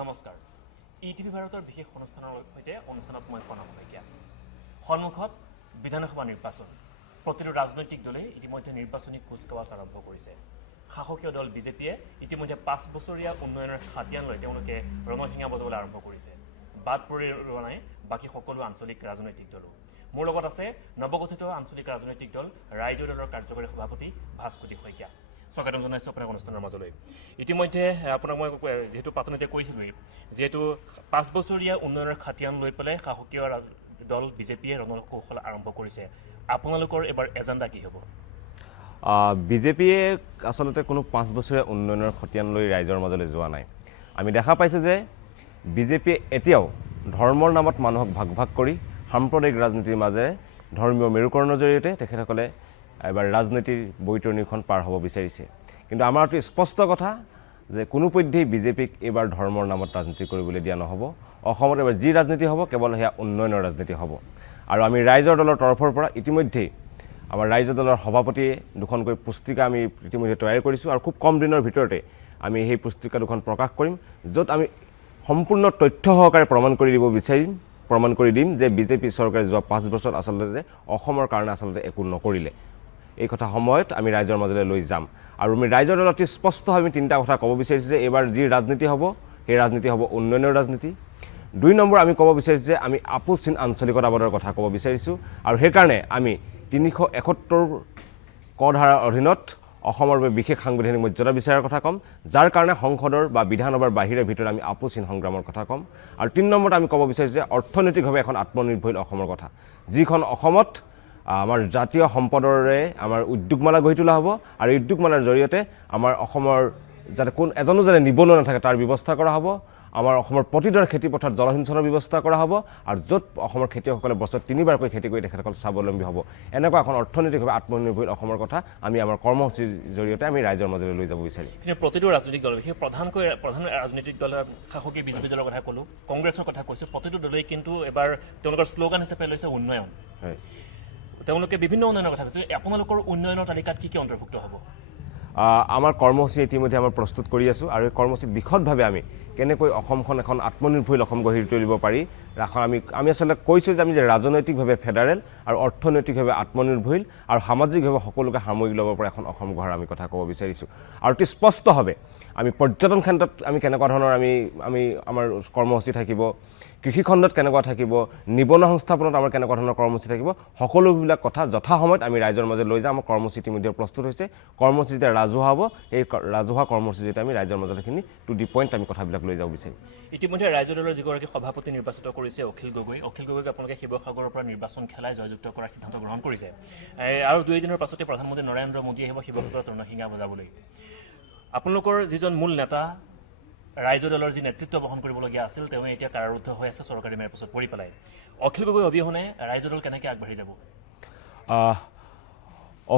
নমস্কাৰ ইটিভি ভাৰতৰ বিশেষ অনুষ্ঠানৰ সৈতে অনুষ্ঠানত মই প্ৰণাম শইকীয়া সন্মুখত বিধানসভা নিৰ্বাচন প্ৰতিটো ৰাজনৈতিক দলে ইতিমধ্যে নিৰ্বাচনী কুচকাৱাজ আৰম্ভ কৰিছে শাসকীয় দল বিজেপিয়ে ইতিমধ্যে 5 বছৰীয়া উন্নয়নৰ খাতিয়ান লৈ তেওঁলোকে ৰণসিঙা বজাবলৈ আৰম্ভ কৰিছে বাদ পৰি ৰোৱা নাই বাকি সকলো আঞ্চলিক ৰাজনৈতিক দলো মোৰ লগত আছে নৱগঠিত আঞ্চলিক ৰাজনৈতিক দল ৰাইজৰ দলৰ কাৰ্যকৰী সভাপতি ভাস্কুতি শইকীয়া স্বাগতম জনাইছোঁ আপোনাৰ অনুষ্ঠানৰ মাজলৈ ইতিমধ্যে আপোনাক মই যেহেতু পাতনতে কৈছিলোঁৱেই যেহেতু 5 বছৰীয়া উন্নয়নৰ খাতিয়ান লৈ পেলাই শাসকীয় দল বিজেপিয়ে ৰণকৌশল আৰম্ভ কৰিছে আপোনালোকৰ এবাৰ এজেণ্ডা কি হ'ব বিজেপিয়ে আসলতে কোনো 5 বছৰীয়া উন্নয়নৰ খতিয়ান লৈ ৰাইজৰ মাজলৈ যোৱা নাই আমি দেখা পাইছোঁ যে বিজেপিয়ে এতিয়াও ধৰ্মৰ নামত মানুহক ভাগ ভাগ কৰি সাম্প্ৰদায়িক ৰাজনীতিৰ মাজেৰে ধৰ্মীয় মেৰুকৰণৰ জৰিয়তে তেখেতসকলে এবাৰ ৰাজনীতিৰ বৈতৰণিখন পাৰ হ'ব বিচাৰিছে কিন্তু আমাৰ অতি স্পষ্ট কথা যে কোনোপধ্যেই বিজেপিক এবাৰ ধৰ্মৰ নামত ৰাজনীতি কৰিবলৈ দিয়া নহ'ব অসমত এবাৰ যি ৰাজনীতি হ'ব কেৱল সেয়া উন্নয়নৰ ৰাজনীতি হ'ব আৰু আমি ৰাইজৰ দলৰ তৰফৰ পৰা ইতিমধ্যেই আমাৰ ৰাইজৰ দলৰ সভাপতিয়ে দুখনকৈ পুস্তিকা আমি ইতিমধ্যে তৈয়াৰ কৰিছোঁ আৰু খুব কম দিনৰ ভিতৰতে আমি সেই পুস্তিকা দুখন প্ৰকাশ কৰিম য'ত আমি সম্পূৰ্ণ তথ্য সহকাৰে প্ৰমাণ কৰি দিম যে বিজেপি চৰকাৰে যোৱা 5 বছৰত আচলতে যে অসমৰ কাৰণে আচলতে একো নকৰিলে এই কথা সময়ত আমি ৰাইজৰ মাজলৈ লৈ যাম আৰু আমি ৰাইজৰ দলত অতি স্পষ্টভাৱে আমি তিনিটা কথা ক'ব বিচাৰিছোঁ যে এইবাৰ যি ৰাজনীতি হ'ব সেই ৰাজনীতি হ'ব উন্নয়নৰ ৰাজনীতি 2 নম্বৰ আমি ক'ব বিচাৰিছোঁ যে আমি আপোচহীন আঞ্চলিকতাবাদৰ কথা ক'ব বিচাৰিছোঁ আৰু সেইকাৰণে আমি 371 ক ধাৰাৰ অধীনত অসমৰ বাবে বিশেষ সাংবিধানিক মৰ্যাদা বিচাৰৰ কথা ক'ম যাৰ কাৰণে সংসদৰ বা বিধানসভাৰ বাহিৰে ভিতৰত আমি আপোচহীন সংগ্ৰামৰ কথা ক'ম আৰু 3 নম্বৰত আমি ক'ব বিচাৰিছোঁ যে অৰ্থনৈতিকভাৱে এখন আত্মনিৰ্ভৰশীল অসমৰ কথা যিখন অসমত আমাৰ জাতীয় সম্পদৰে আমাৰ উদ্যোগমালা গঢ়ি তোলা হ'ব আৰু উদ্যোগমালাৰ জৰিয়তে আমাৰ অসমৰ যাতে কোন এজনো যাতে নিবনুৱা নাথাকে তাৰ ব্যৱস্থা কৰা হ'ব আমাৰ অসমৰ প্ৰতিডৰ খেতিপথাৰত জলসিঞ্চনৰ ব্যৱস্থা কৰা হ'ব আৰু য'ত অসমৰ খেতিয়কসকলে বছৰত 3বাৰকৈ খেতি কৰি তেখেতসকল স্বাৱলম্বী হ'ব এনেকুৱা এখন অৰ্থনৈতিকভাৱে আত্মনিৰ্ভৰশীল অসমৰ কথা আমি আমাৰ কৰ্মসূচীৰ জৰিয়তে আমি ৰাইজৰ মাজলৈ লৈ যাব বিচাৰিম কিন্তু প্ৰতিটো ৰাজনৈতিক দল বিশেষ প্ৰধান ৰাজনৈতিক দল শাসকীয় বিজেপি দলৰ কথা ক'লোঁ কংগ্ৰেছৰ কথা কৈছোঁ প্ৰতিটো দলেই কিন্তু এবাৰ তেওঁলোকৰ শ্লোগান হিচাপে লৈছে উন্নয়ন হয় তেওঁলোকে বিভিন্ন উন্নয়নৰ কথা কৈছে আপোনালোকৰ উন্নয়নৰ তালিকাত কি কি অন্তৰ্ভুক্ত হ'ব আমাৰ কৰ্মসূচী ইতিমধ্যে আমাৰ প্ৰস্তুত কৰি আছোঁ আৰু এই কৰ্মসূচীত বিশদভাৱে আমি কেনেকৈ অসমখন এখন আত্মনিৰ্ভৰশীল অসম গঢ়ি তুলিব পাৰি আমি আচলতে কৈছোঁ যে আমি যে ৰাজনৈতিকভাৱে ফেডাৰেল আৰু অৰ্থনৈতিকভাৱে আত্মনিৰ্ভৰশীল আৰু সামাজিকভাৱে সকলোকে সামৰি ল'ব পৰা এখন অসম গঢ়াৰ আমি কথা ক'ব বিচাৰিছোঁ আৰু অতি স্পষ্টভাৱে আমি পৰ্যটন খণ্ডত আমি কেনেকুৱা ধৰণৰ আমি আমাৰ কৰ্মসূচী থাকিব কৃষি খণ্ডত কেনেকুৱা থাকিব নিবনুৱা সংস্থাপনত আমাৰ কেনেকুৱা ধৰণৰ কৰ্মসূচী থাকিব সকলোবিলাক কথা যথাসময়ত আমি ৰাইজৰ মাজত লৈ যাম আমাৰ কৰ্মসূচী ইতিমধ্যে প্ৰস্তুত হৈছে কৰ্মসূচী যেতিয়া ৰাজহুৱা হ'ব এই ৰাজহুৱা কৰ্মসূচীতে আমি ৰাইজৰ মাজত এইখিনি টু দি পইণ্ট আমি কথাবিলাক লৈ যাব বিচাৰিম ইতিমধ্যে ৰাইজৰ দলৰ যিগৰাকী সভাপতি নিৰ্বাচিত কৰিছে অখিল গগৈক আপোনালোকে শিৱসাগৰৰ পৰা নিৰ্বাচন খেলাই জয়যুক্ত কৰাৰ সিদ্ধান্ত গ্ৰহণ কৰিছে আৰু 2 দিনৰ পাছতে প্ৰধানমন্ত্ৰী নৰেন্দ্ৰ মোদী আহিব শিৱসাগৰত ৰণসিঙা বজাবলৈ আপোনালোকৰ যিজন মূল নেতা ৰাইজৰ দলৰ যি নেতৃত্ব বহন কৰিবলগীয়া আছিল তেওঁ এতিয়া কাৰাৰুদ্ধ হৈ আছে চৰকাৰী মেয়ৰ পোষ্টত পৰি পেলাই অখিল গগৈ অবিহনে ৰাইজৰ দল কেনেকৈ আগবাঢ়ি যাব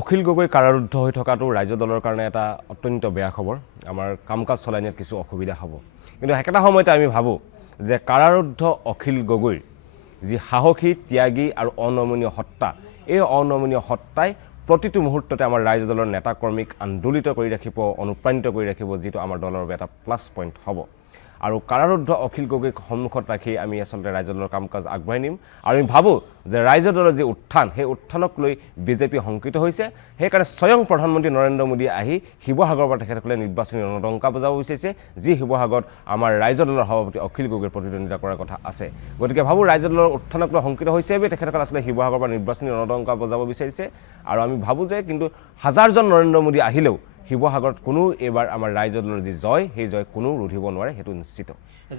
অখিল গগৈ কাৰাৰুদ্ধ হৈ থকাটো ৰাইজৰ দলৰ কাৰণে এটা অত্যন্ত বেয়া খবৰ আমাৰ কাম কাজ চলাই নিয়াত কিছু অসুবিধা হ'ব কিন্তু একেটা সময়তে আমি ভাবোঁ যে কাৰাৰুদ্ধ অখিল গগৈৰ যি সাহসী ত্যাগী আৰু অনমনীয় সত্তা এই অনমনীয় সত্তাই প্ৰতিটো মুহূৰ্ততে আমাৰ ৰাইজৰ দলৰ নেতা কৰ্মীক আন্দোলিত কৰি ৰাখিব অনুপ্ৰাণিত কৰি ৰাখিব যিটো আমাৰ দলৰ বাবে এটা প্লাছ পইণ্ট হ'ব আৰু কাৰাৰুদ্ধ অখিল গগৈক সন্মুখত ৰাখি আমি আচলতে ৰাইজৰ দলৰ কাম কাজ আগবঢ়াই নিম আৰু আমি ভাবোঁ যে ৰাইজৰ দলৰ যি উত্থান সেই উত্থানক লৈ বিজেপি শংকিত হৈছে সেইকাৰণে স্বয়ং প্ৰধানমন্ত্ৰী নৰেন্দ্ৰ মোদী আহি শিৱসাগৰৰ পৰা তেখেতসকলে নিৰ্বাচনী ৰণডংকা বজাব বিচাৰিছে যি শিৱসাগৰত আমাৰ ৰাইজৰ দলৰ সভাপতি অখিল গগৈৰ প্ৰতিদ্বন্দ্বিতা কৰাৰ কথা আছে গতিকে ভাবোঁ ৰাইজৰ দলৰ উত্থানক লৈ শংকিত হৈছে বাবে তেখেতসকলে আচলতে শিৱসাগৰৰ পৰা নিৰ্বাচনী ৰণডংকা বজাব বিচাৰিছে আৰু আমি ভাবোঁ যে কিন্তু হাজাৰজন নৰেন্দ্ৰ মোদী আহিলেও শিৱসাগৰত কোনো এবাৰ আমাৰ ৰাইজৰ দলৰ যি জয় সেই জয় কোনো ৰুধিব নোৱাৰে সেইটো নিশ্চিত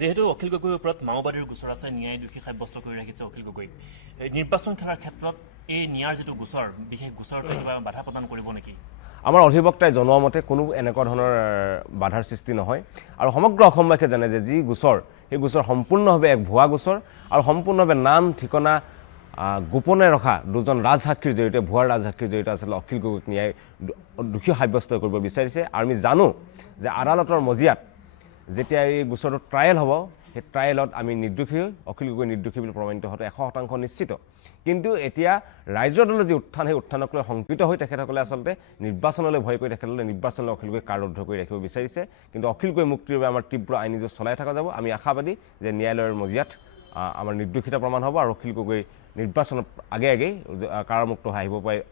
যেহেতু অখিল গগৈৰ ওপৰত মাওবাদীৰ গোচৰ আছে ন্যায় দোষী সাব্যস্ত কৰি ৰাখিছে অখিল গগৈ নিৰ্বাচন খেলাৰ ক্ষেত্ৰত এই ন্যায়ৰ যিটো গোচৰ বিশেষ গোচৰটোৱে কিবা বাধা প্ৰদান কৰিব নেকি আমাৰ অধিবক্তাই জনোৱা মতে কোনো এনেকুৱা ধৰণৰ বাধাৰ সৃষ্টি নহয় আৰু সমগ্ৰ অসমবাসীয়ে জানে যে যি গোচৰ সেই গোচৰ সম্পূৰ্ণভাৱে এক ভুৱা গোচৰ আৰু সম্পূৰ্ণভাৱে নাম ঠিকনা গোপনে ৰখা দুজন ৰাজসাক্ষীৰ জৰিয়তে ভুৱা ৰাজসাক্ষীৰ জৰিয়তে আচলতে অখিল গগৈক ন্যায় দোষী সাব্যস্ত কৰিব বিচাৰিছে আৰু আমি জানো যে আদালতৰ মজিয়াত যেতিয়া এই গোচৰটো ট্ৰায়েল হ'ব সেই ট্ৰায়েলত আমি নিৰ্দোষী অখিল গগৈ নিৰ্দোষী বুলি প্ৰমাণিত হোৱাটো 100% নিশ্চিত কিন্তু এতিয়া ৰাইজৰ দলৰ যি উত্থান সেই উত্থানক লৈ শংকিত হৈ তেখেতসকলে আচলতে নিৰ্বাচনলৈ ভয় কৰি তেখেতসকলে নিৰ্বাচনলৈ অখিল গগৈক কাৰাৰুদ্ধ কৰি ৰাখিব বিচাৰিছে কিন্তু অখিল গগৈ মুক্তিৰ বাবে আমাৰ তীব্ৰ আইনী যুঁজ চলাই থকা যাব আমি আশাবাদী যে ন্যায়ালয়ৰ মজিয়াত আমাৰ নিৰ্দোষিতা প্ৰমাণ হ'ব আৰু অখিল গগৈ নিৰ্বাচনৰ আগে কাৰামুক্ত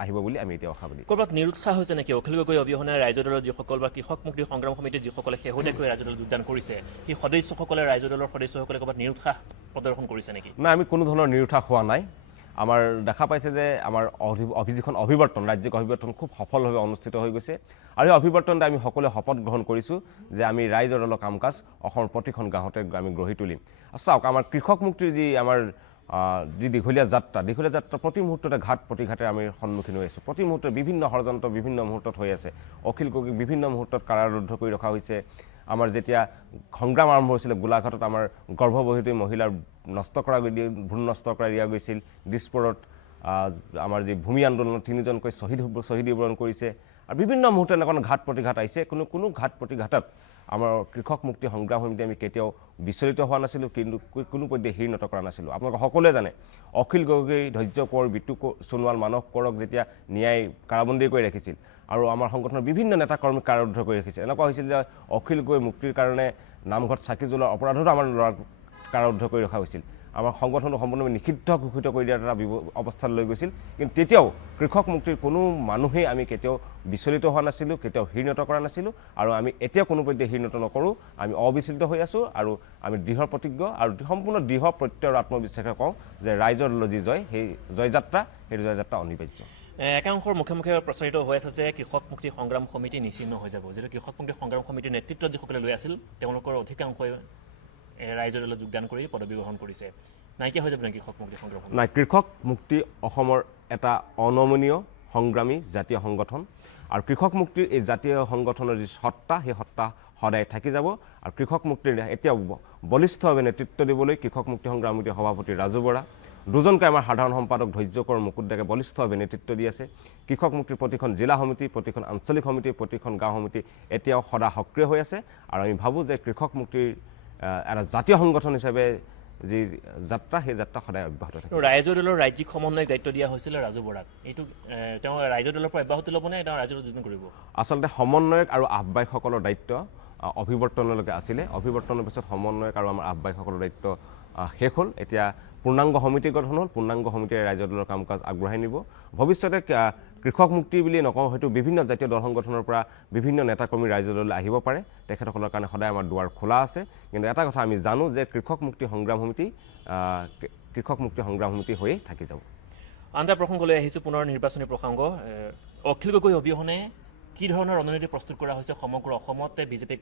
আহিব বুলি আমি এতিয়া আশাবাদী ক'ৰবাত নিৰুৎসাহ হৈছে নেকি অখিল গগৈ অবিহনে ৰাইজৰ দলৰ যিসকল বা কৃষক মুক্তি সংগ্ৰাম সমিতিৰ যিসকলে শেহতীয়াকৈ ৰাইজৰ দলত যোগদান কৰিছে সেই সদস্যসকলে ৰাইজৰ দলৰ সদস্যসকলে ক'ৰবাত নিৰুৎসাহ প্ৰদৰ্শন কৰিছে নেকি নাই আমি কোনো ধৰণৰ নিৰুৎসাহ হোৱা নাই আমাৰ দেখা পাইছে যে আমাৰ যিখন অভিৱৰ্তন ৰাজ্যিক অভিৱৰ্তন খুব সফলভাৱে অনুষ্ঠিত হৈ গৈছে আৰু এই অভিৱৰ্তনতে আমি সকলোৱে শপত গ্ৰহণ কৰিছোঁ যে আমি ৰাইজৰ দলৰ কাম কাজ অসমৰ প্ৰতিখন গাঁৱতে আমি গঢ়ি তুলিম চাওক আমাৰ কৃষক মুক্তিৰ যি আমাৰ যি দীঘলীয়া যাত্ৰা প্ৰতি মুহূৰ্ততে ঘাট প্ৰতিঘাটে আমি সন্মুখীন হৈ আছোঁ প্ৰতি মুহূৰ্ততে বিভিন্ন ষড়যন্ত্ৰ বিভিন্ন মুহূৰ্তত হৈ আছে অখিল গগৈক বিভিন্ন মুহূৰ্তত কাৰাৰুদ্ধ কৰি ৰখা হৈছে আমাৰ যেতিয়া সংগ্ৰাম আৰম্ভ হৈছিলে গোলাঘাটত আমাৰ গৰ্ভৱতী মহিলাৰ ভ্ৰূণ নষ্ট কৰা দিয়া গৈছিল দিছপুৰত আমাৰ যি ভূমি আন্দোলনত 3জনকৈ শ্বহীদ বৰণ কৰিছে আৰু বিভিন্ন মুহূৰ্তত এনেকুৱা ঘাট প্ৰতিঘাট আহিছে কোনো ঘাট প্ৰতিঘাটত আমাৰ কৃষক মুক্তি সংগ্ৰাম সমিতি আমি কেতিয়াও বিচলিত হোৱা নাছিলোঁ কিন্তু কোনো পধ্যে হীনত কৰা নাছিলোঁ আপোনালোকে সকলোৱে জানে অখিল গগৈ ধৈৰ্য কোঁৱৰ বিটু সোণোৱাল মানস কোঁৱৰক যেতিয়া ন্যায় কাৰাবন্দী কৰি ৰাখিছিল আৰু আমাৰ সংগঠনৰ বিভিন্ন নেতা কৰ্মীক কাৰাৰুদ্ধ কৰি ৰাখিছে এনেকুৱা হৈছিল যে অখিল গগৈ মুক্তিৰ কাৰণে নামঘৰত চাকি জ্বলোৱাৰ অপৰাধতো আমাৰ ল'ৰাক কাৰাৰুদ্ধ কৰি ৰখা হৈছিল আমাৰ সংগঠনটো সম্পূৰ্ণভাৱে নিষিদ্ধ ঘোষিত কৰি দিয়াৰ এটা অৱস্থাত লৈ গৈছিল কিন্তু তেতিয়াও কৃষক মুক্তিৰ কোনো মানুহেই আমি কেতিয়াও বিচলিত হোৱা নাছিলোঁ কেতিয়াও হীনত কৰা নাছিলোঁ আৰু আমি এতিয়া কোনো পধ্যে হীনত নকৰোঁ আমি অবিচলিত হৈ আছোঁ আৰু আমি দৃঢ় প্ৰতিজ্ঞ আৰু সম্পূৰ্ণ দৃঢ় প্ৰত্যয় আৰু আত্মবিশ্বাসে কওঁ যে ৰাইজৰ দলৰ যি জয় সেই জয়যাত্ৰা অনিবাৰ্য একাংশৰ মুখে মুখে প্ৰচাৰিত হৈ আছে যে কৃষক মুক্তি সংগ্ৰাম সমিতি নিশ্চিহ্ন হৈ যাব যিটো কৃষক মুক্তি সংগ্ৰাম সমিতিৰ নেতৃত্ব যিসকলে লৈ আছিল তেওঁলোকৰ অধিকাংশই ৰাইজৰ দলত যোগদান কৰি পদবী গ্ৰহণ কৰিছে নাইকিয়া হৈ যাব নেকি কৃষক মুক্তি সংগ্ৰাম নাই কৃষক মুক্তি অসমৰ এটা অনমনীয় সংগ্ৰামী জাতীয় সংগঠন আৰু কৃষক মুক্তিৰ এই জাতীয় সংগঠনৰ যি সত্তা সেই সত্তা সদায় থাকি যাব আৰু কৃষক মুক্তিৰ এতিয়া বলিষ্ঠভাৱে নেতৃত্ব দিবলৈ কৃষক মুক্তি সংগ্ৰাম সমিতিৰ সভাপতি ৰাজু বৰা দুজনকৈ আমাৰ সাধাৰণ সম্পাদক ধৈৰ্য কোঁৱৰ মুকুট ডেকাই বলিষ্ঠভাৱে নেতৃত্ব দি আছে কৃষক মুক্তিৰ প্ৰতিখন জিলা সমিতি প্ৰতিখন আঞ্চলিক সমিতি প্ৰতিখন গাঁও সমিতি এতিয়াও সদা সক্ৰিয় হৈ আছে আৰু আমি ভাবোঁ যে কৃষক মুক্তিৰ এটা জাতীয় সংগঠন হিচাপে যি যাত্ৰা সেই যাত্ৰা সদায় অব্যাহত থাকিব ৰাইজৰ দলৰ ৰাজ্যিক সমন্বয়ক দায়িত্ব দিয়া হৈছিলে ৰাজু বৰাক এইটো তেওঁ ৰাইজৰ দলৰ পৰা অব্যাহতি ল'বনে তেওঁ ৰাইজৰ দলত যোগদান কৰিব আচলতে সমন্বয়ক আৰু আহ্বায়কসকলৰ দায়িত্ব অভিৱৰ্তনলৈকে আছিলে অভিৱৰ্তনৰ পিছত সমন্বয়ক আৰু আমাৰ আহ্বায়কসকলৰ দায়িত্ব শেষ হ'ল এতিয়া পূৰ্ণাংগ সমিতি গঠন হ'ল পূৰ্ণাংগ সমিতিয়ে ৰাইজৰ দলৰ কাম কাজ আগবঢ়াই নিব ভৱিষ্যতে কৃষক মুক্তি বুলি নকওঁ হয়তো বিভিন্ন জাতীয় দল সংগঠনৰ পৰা বিভিন্ন নেতাকৰ্মী ৰাইজৰ দললৈ আহিব পাৰে তেখেতসকলৰ কাৰণে সদায় আমাৰ দুৱাৰ খোলা আছে কিন্তু এটা কথা আমি জানো যে কৃষক মুক্তি সংগ্ৰাম সমিতি হৈয়ে থাকি যাব আন এটা প্ৰসংগলৈ আহিছোঁ পুনৰ নিৰ্বাচনী প্ৰসংগ অখিল গগৈ অবিহনে কি ধৰণৰ ৰণনীতি প্ৰস্তুত কৰা হৈছে সমগ্ৰ অসমতে বিজেপিক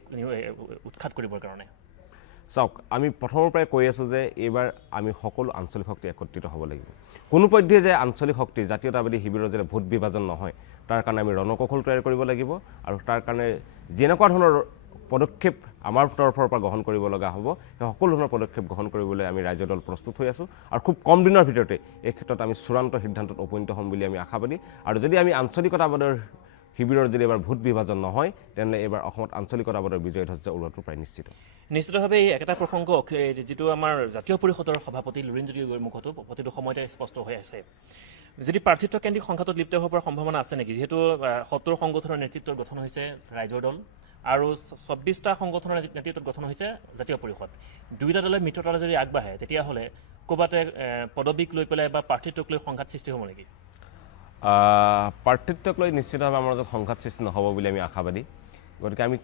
উৎখাত কৰিবৰ কাৰণে চাওক আমি প্ৰথমৰ পৰাই কৈ আছোঁ যে এইবাৰ আমি সকলো আঞ্চলিক শক্তি একত্ৰিত হ'ব লাগিব কোনো পধ্যে যে আঞ্চলিক শক্তি জাতীয়তাবাদী শিবিৰৰ যে ভোট বিভাজন নহয় তাৰ কাৰণে আমি ৰণকৌশল তৈয়াৰ কৰিব লাগিব আৰু তাৰ কাৰণে যেনেকুৱা ধৰণৰ পদক্ষেপ আমাৰ তৰফৰ পৰা গ্ৰহণ কৰিব লগা হ'ব সেই সকলো ধৰণৰ পদক্ষেপ গ্ৰহণ কৰিবলৈ আমি ৰাজ্য দল প্ৰস্তুত হৈ আছোঁ আৰু খুব কম দিনৰ ভিতৰতে এই ক্ষেত্ৰত আমি চূড়ান্ত সিদ্ধান্তত উপনীত হ'ম বুলি আমি আশাবাদী আৰু যদি আমি আঞ্চলিকতাবাদৰ শিবিৰৰ যদি এবাৰ ভোট বিভাজন নহয় তেনেহ'লে এইবাৰ অসমত আঞ্চলিকতাবাদৰ বিজয় ধ্বজা উৰুৱাটো প্ৰায় নিশ্চিতভাৱে একেটা প্ৰসংগ যিটো আমাৰ জাতীয় পৰিষদৰ সভাপতি লুৰিণজ্যোতি গগৈৰ মুখতো প্ৰতিটো সময়তে স্পষ্ট হৈ আছে যদি প্ৰাৰ্থিত্ব কেন্দ্ৰিক সংঘাতত লিপ্ত হোৱাৰ সম্ভাৱনা আছে নেকি যিহেতু ৭০ সংগঠনৰ নেতৃত্বত গঠন হৈছে ৰাইজৰ দল আৰু ২৪টা সংগঠনৰ নেতৃত্বত গঠন হৈছে জাতীয় পৰিষদ দুয়োটা দলে মিত্ৰতাৰে যদি আগবাঢ়ে তেতিয়াহ'লে ক'ৰবাতে পদবীক লৈ পেলাই বা প্ৰাৰ্থিত্বক লৈ সংঘাত সৃষ্টি হ'ব নেকি প্ৰাৰ্থিত্বক লৈ নিশ্চিতভাৱে আমাৰ মাজত সংঘাত সৃষ্টি নহ'ব বুলি আমি আশাবাদী গতিকে আমি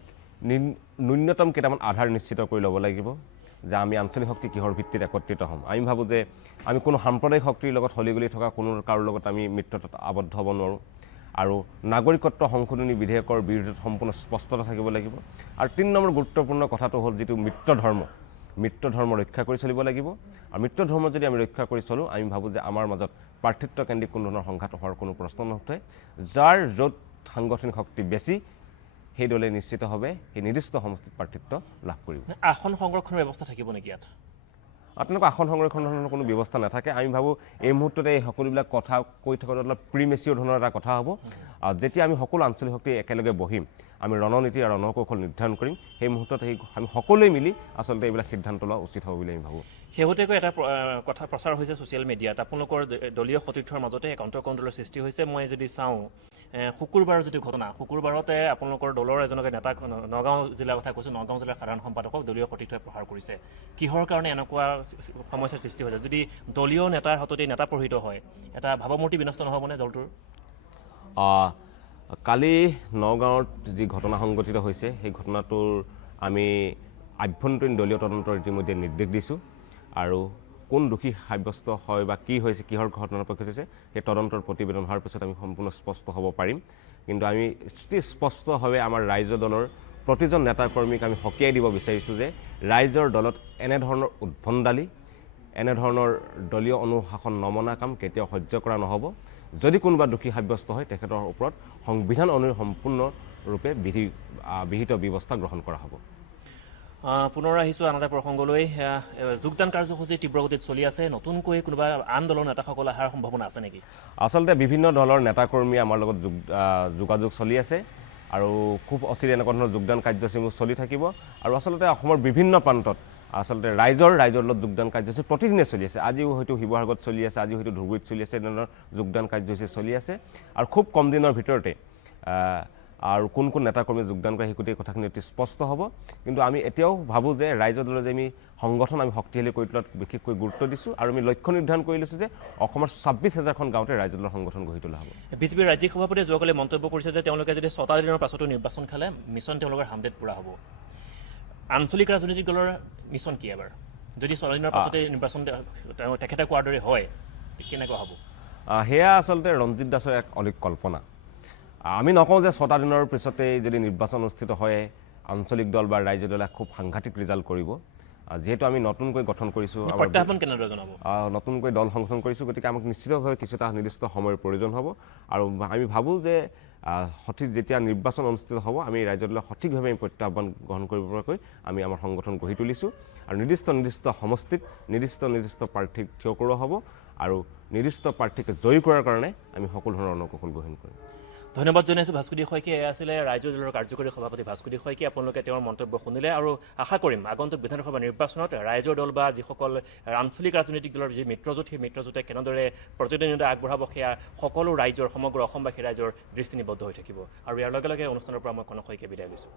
ন্যূনতম কেইটামান আধাৰ নিশ্চিত কৰি ল'ব লাগিব যে আমি আঞ্চলিক শক্তি কিহৰ ভিত্তিত একত্ৰিত হ'ম আমি ভাবোঁ যে আমি কোনো সাম্প্ৰদায়িক শক্তিৰ লগত হলিগলি থকা কোনো কাৰো লগত আমি মিত্ৰতাত আবদ্ধ হ'ব নোৱাৰোঁ আৰু নাগৰিকত্ব সংশোধনী বিধেয়কৰ বিৰুদ্ধে সম্পূৰ্ণ স্পষ্টতা থাকিব লাগিব আৰু ৩ নম্বৰ গুৰুত্বপূৰ্ণ কথাটো হ'ল যিটো মিত্ৰ ধৰ্ম ৰক্ষা কৰি চলিব লাগিব আৰু মিত্ৰ ধৰ্ম যদি আমি ৰক্ষা কৰি চলোঁ আমি ভাবোঁ যে আমাৰ মাজত প্ৰাৰ্থিত্ব কেন্দ্ৰিক কোনো ধৰণৰ সংঘাত হোৱাৰ কোনো প্ৰশ্ন নুঠে যাৰ য'ত সাংগঠনিক শক্তি বেছি সেই দলে নিশ্চিতভাৱে সেই নিৰ্দিষ্ট সমষ্টিত প্ৰাৰ্থিত্ব লাভ কৰিব আসন সংৰক্ষণৰ ব্যৱস্থা থাকিব নেকি ইয়াত তেনেকুৱা আসন সংৰক্ষণৰ কোনো ব্যৱস্থা নাথাকে আমি ভাবোঁ এই মুহূৰ্ততে এই সকলোবিলাক কথা কৈ থকাটো অলপ প্ৰিমেচিয়ৰ ধৰণৰ এটা কথা হ'ব যেতিয়া আমি সকলো আঞ্চলিক শক্তি একেলগে বহিম আমি ৰণনীতি আৰু ৰণকৌশল নিৰ্ধাৰণ কৰিম সেই মুহূৰ্তত আমি সকলোৱে মিলি আচলতে এইবিলাক সিদ্ধান্ত লোৱা উচিত হ'ব বুলি আমি ভাবোঁ শেহতীয়াকৈ এটা কথা প্ৰচাৰ হৈছে ছ'চিয়েল মিডিয়াত আপোনালোকৰ দলীয় সতীৰ্থৰ মাজতে এক অন্তৰ্কণ্ডলৰ সৃষ্টি হৈছে মই যদি চাওঁ শুকুৰবাৰৰ যিটো ঘটনা শুকুৰবাৰতে আপোনালোকৰ দলৰ এজনকে নেতাক নগাঁও জিলাৰ কথা কৈছোঁ নগাঁও জিলাৰ সাধাৰণ সম্পাদকক দলীয় সতীৰ্থই প্ৰহাৰ কৰিছে কিহৰ কাৰণে এনেকুৱা সমস্যাৰ সৃষ্টি হৈছে যদি দলীয় নেতাৰ হাততে নেতা প্ৰহিত হয় এটা ভাৱমূৰ্তি বিনষ্ট নহ'বনে দলটোৰ কালি নগাঁৱত যি ঘটনা সংঘটিত হৈছে সেই ঘটনাটোৰ আমি আভ্যন্তৰীণ দলীয় তদন্তৰ ইতিমধ্যে নিৰ্দেশ দিছোঁ আৰু কোন দোষী সাব্যস্ত হয় বা কি হৈছে কিহৰ ঘটনাৰ প্ৰকৃত হৈছে সেই তদন্তৰ প্ৰতিবেদন হোৱাৰ পিছত আমি সম্পূৰ্ণ স্পষ্ট হ'ব পাৰিম কিন্তু আমি স্পষ্টভাৱে আমাৰ ৰাইজৰ দলৰ প্ৰতিজন নেতা কৰ্মীক আমি সকীয়াই দিব বিচাৰিছোঁ যে ৰাইজৰ দলত এনেধৰণৰ উদ্ভণ্ডালি এনেধৰণৰ দলীয় অনুশাসন নমনা কাম কেতিয়াও সহ্য কৰা নহ'ব যদি কোনোবা দোষী সাব্যস্ত হয় তেখেতৰ ওপৰত সংবিধান অনুসৰি সম্পূৰ্ণৰূপে বিহিত ব্যৱস্থা গ্ৰহণ কৰা হ'ব পুনৰ আহিছোঁ আন এটা প্ৰসংগলৈ যোগদান কাৰ্যসূচী তীব্ৰগতিত চলি আছে নতুনকৈ কোনোবা আন দলৰ নেতাসকল অহাৰ সম্ভাৱনা আছে নেকি আচলতে বিভিন্ন দলৰ নেতাকৰ্মী আমাৰ লগত যোগাযোগ চলি আছে আৰু খুব অচিৰে এনেকুৱা ধৰণৰ যোগদান কাৰ্যসূচীবোৰ চলি থাকিব আৰু আচলতে অসমৰ বিভিন্ন প্ৰান্তত আচলতে ৰাইজৰ লগত যোগদান কাৰ্যসূচী প্ৰতিদিনে চলি আছে আজিও হয়তো শিৱসাগৰত চলি আছে আজি হয়তো ধুবুৰীত চলি আছে এনেধৰণৰ যোগদান কাৰ্যসূচী চলি আছে আৰু খুব কম দিনৰ ভিতৰতে আৰু কোন নেতাকৰ্মী যোগদান কৰে সেই গোটেই কথাখিনি অতি স্পষ্ট হ'ব কিন্তু আমি এতিয়াও ভাবোঁ যে ৰাইজৰ দলে যে আমি সংগঠন আমি শক্তিশালী কৰি তোলাত বিশেষকৈ গুৰুত্ব দিছোঁ আৰু আমি লক্ষ্য নিৰ্ধাৰণ কৰি লৈছোঁ যে অসমৰ ২৬,০০০খন গাঁৱতে ৰাইজৰ দলৰ সংগঠন গঢ়ি তোলা হ'ব বিজেপিৰ ৰাজ্যিক সভাপতিয়ে যোৱাকালি মন্তব্য কৰিছে যে তেওঁলোকে যদি ৬টা দিনৰ পাছতো নিৰ্বাচন খেলে মিছন তেওঁলোকৰ 100 পূৰা হ'ব আঞ্চলিক ৰাজনৈতিক দলৰ মিছন কি এবাৰ যদি ৬ দিনৰ পাছতে নিৰ্বাচন তেখেতে কোৱাৰ দৰে হয় কেনেকুৱা হ'ব সেয়া আচলতে ৰঞ্জিত দাসৰ এক অলিক কল্পনা আমি নকওঁ যে ৬টা দিনৰ পিছতেই যদি নিৰ্বাচন অনুষ্ঠিত হয় আঞ্চলিক দল বা ৰাজ্য দলে খুব সাংঘাতিক ৰিজাল্ট কৰিব যেহেতু আমি নতুনকৈ গঠন কৰিছোঁ প্ৰত্যাহ্বান কেনেদৰে জনাব নতুনকৈ দল সংগঠন কৰিছোঁ গতিকে আমাক নিশ্চিতভাৱে কিছু এটা নিৰ্দিষ্ট সময়ৰ প্ৰয়োজন হ'ব আৰু আমি ভাবোঁ যে সঠিক যেতিয়া নিৰ্বাচন অনুষ্ঠিত হ'ব আমি ৰাজ্য দলে সঠিকভাৱে আমি প্ৰত্যাহ্বান গ্ৰহণ কৰিব পৰাকৈ আমি আমাৰ সংগঠন গঢ়ি তুলিছোঁ আৰু নিৰ্দিষ্ট সমষ্টিত নিৰ্দিষ্ট প্ৰাৰ্থীক থিয় কৰোৱা হ'ব আৰু নিৰ্দিষ্ট প্ৰাৰ্থীক জয়ী কৰাৰ কাৰণে আমি সকলো ধৰণৰ ৰণকৌশল গ্ৰহণ কৰিম ধন্যবাদ জনাইছোঁ ভাস্কুদি শইকীয়া এয়া আছিলে ৰাজ্য দলৰ কাৰ্যকৰী সভাপতি ভাস্কুদি শইকীয়া আপোনালোকে তেওঁৰ মন্তব্য শুনিলে আৰু আশা কৰিম আগন্তুক বিধানসভা নিৰ্বাচনত ৰাইজৰ দল বা যিসকল আঞ্চলিক ৰাজনৈতিক দলৰ যি মিত্ৰজোঁট সেই মিত্ৰজোঁটে কেনেদৰে প্ৰতিদ্বন্দ্বিতা আগবঢ়াব সেয়া সকলো ৰাইজৰ সমগ্ৰ অসমবাসী ৰাইজৰ দৃষ্টি নিবদ্ধ হৈ থাকিব আৰু ইয়াৰ লগে লগে অনুষ্ঠানৰ পৰা মই কনক শইকীয়া বিদায় লৈছোঁ